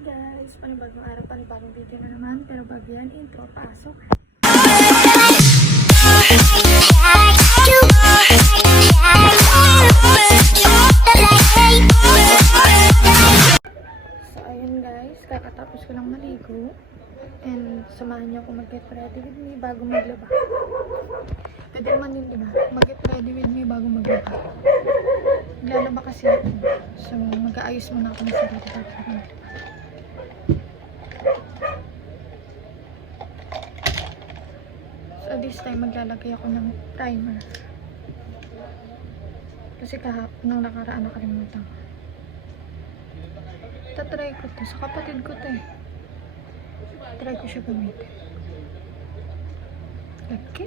guys! Panibagong araw, panibagong video na naman. Pero bago yan, intro, pasok. So ayun guys, kakatapos ko lang maligo. And samahan niyo ako mag-get ready with me bago maglaba. Pwede naman yun, diba? Mag-get ready with me bago maglaba. Maglalaba kasi ako. So mag-aayos muna ako ng sarili tapos ako maglaba. So this time maglalagay ako ng primer. Kasi kahapon nung nakaraan nakalimutan ko. Tatry ko to. Sa kapatid ko to eh. Try ko siya gamitin. Okay.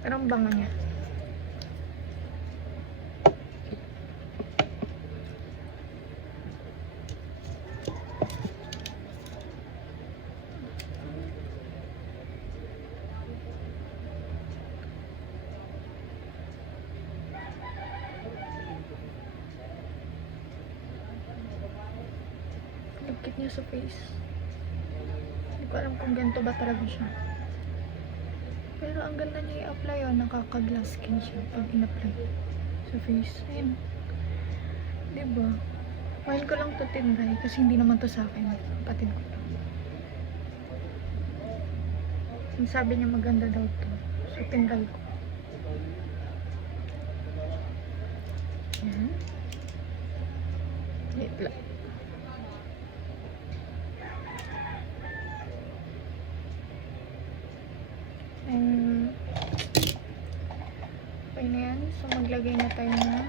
Pero ang bango niya. Lagkit niya sa face. Hindi ko alam kung ganito ba talaga siya. Pero ang ganda niya i-apply oh. Nakaka-glass skin siya pag in-apply sa face. Ayun. Diba? While ko lang to tinry kasi hindi naman to sa akin. Kapatid ko to. Yung sabi niya maganda daw to. So tinry ko. Ayan. Wait lang. Okay na yan. So maglagay na tayo na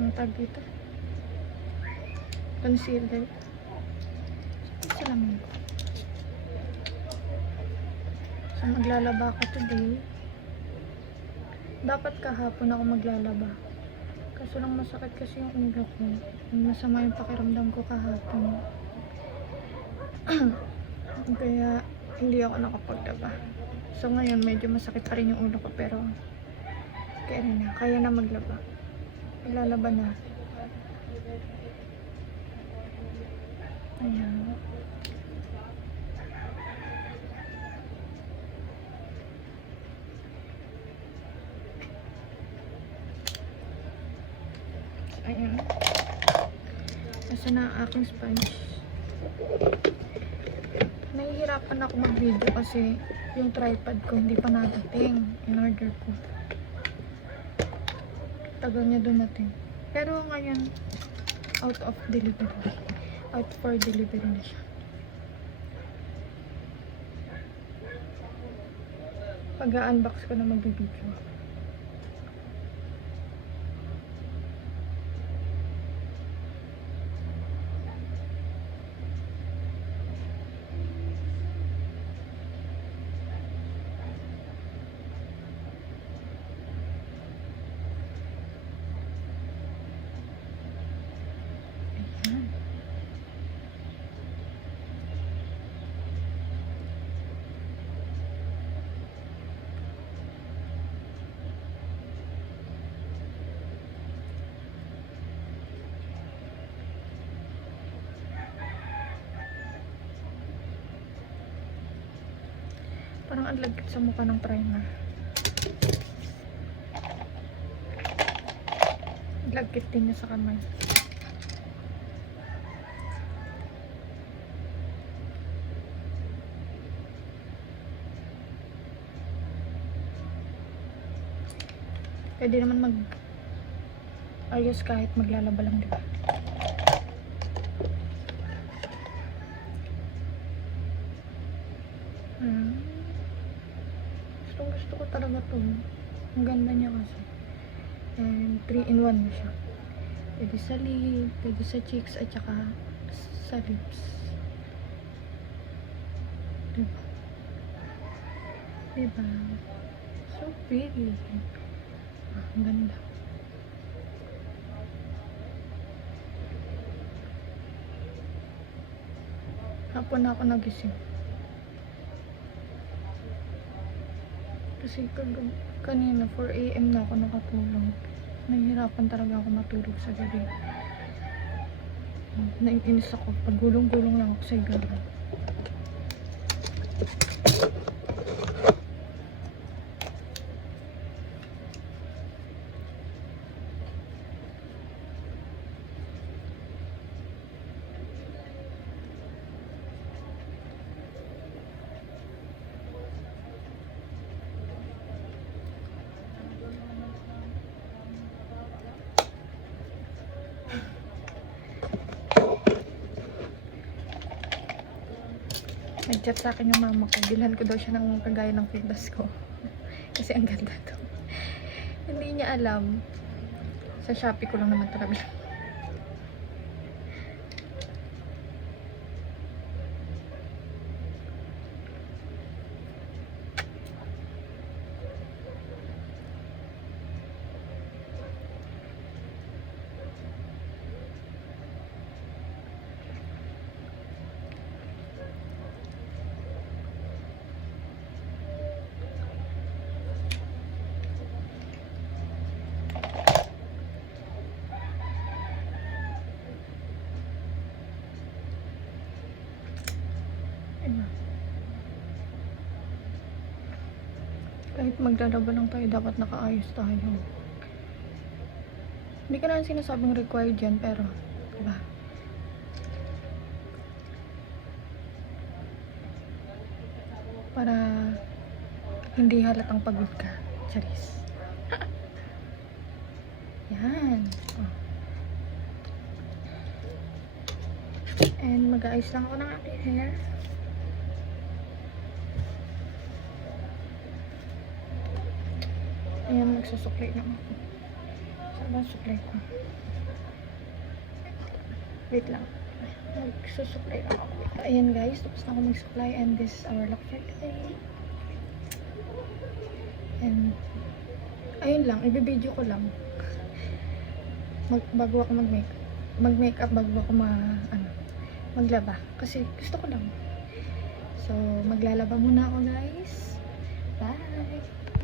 ang tag dito. Concealer. Isa lang yun. So maglalaba ako today. Dapat kahapon ako maglalaba. Kaso lang masakit kasi yung ulo ko. Masama yung pakiramdam ko kahapon. Kaya hindi ako nakapaglaba. So ngayon medyo masakit pa rin yung ulo ko pero kaya na maglaba. Ilalaba na. Ayan. Ayan. Nasa na ang aking sponge. Nahihirapan ako mag-video kasi yung tripod ko hindi pa nadating. In-order ko. Tagal niya dumating. Pero ngayon, out of delivery. Out for delivery na siya. Pag-unbox ko na mag-video. Parang ang lagkit sa mukha ng primer. Lagkit din niya sa kamay. Pwede naman mag-ayos kahit maglalaba lang, diba? Gusto ko talaga to. Ang ganda niya kasi. And 3-in-1 na siya. Pwede sa lip, pwede sa cheeks, at saka sa lips. Diba? Diba? So pretty. Ang ganda. Hapon na ako nagising. Kasi kanina 4 AM na ako nakatulog. Nahihirapan talaga ako matulog sa gabi. Naiinis ako. Pag gulong-gulong lang ako sa gabi. Nag-chat sa akin yung mama ko. Bilhan ko daw siya ng kagaya ng pintas ko. Kasi ang ganda to. Hindi niya alam. Sa Shopee ko lang naman talaga. Kahit maglalaban lang tayo, dapat nakaayos tayo. Hindi ka na sinasabing required yan, pero, diba? Para hindi halatang pagod ka. Charis. Yan. Oh. And mag-aayos lang ako ng aking hair. Ayan, magsusuklay lang ako. Saan ba suklay ko? Wait lang. Magsusuklay lang ako. Ayan guys, tapos na ako magsuklay and this is our look for today. And ayun lang, ibibideo ko lang. Bago ako mag-makeup bago ako maglaba. Kasi gusto ko lang. So, maglalaba muna ako guys. Bye!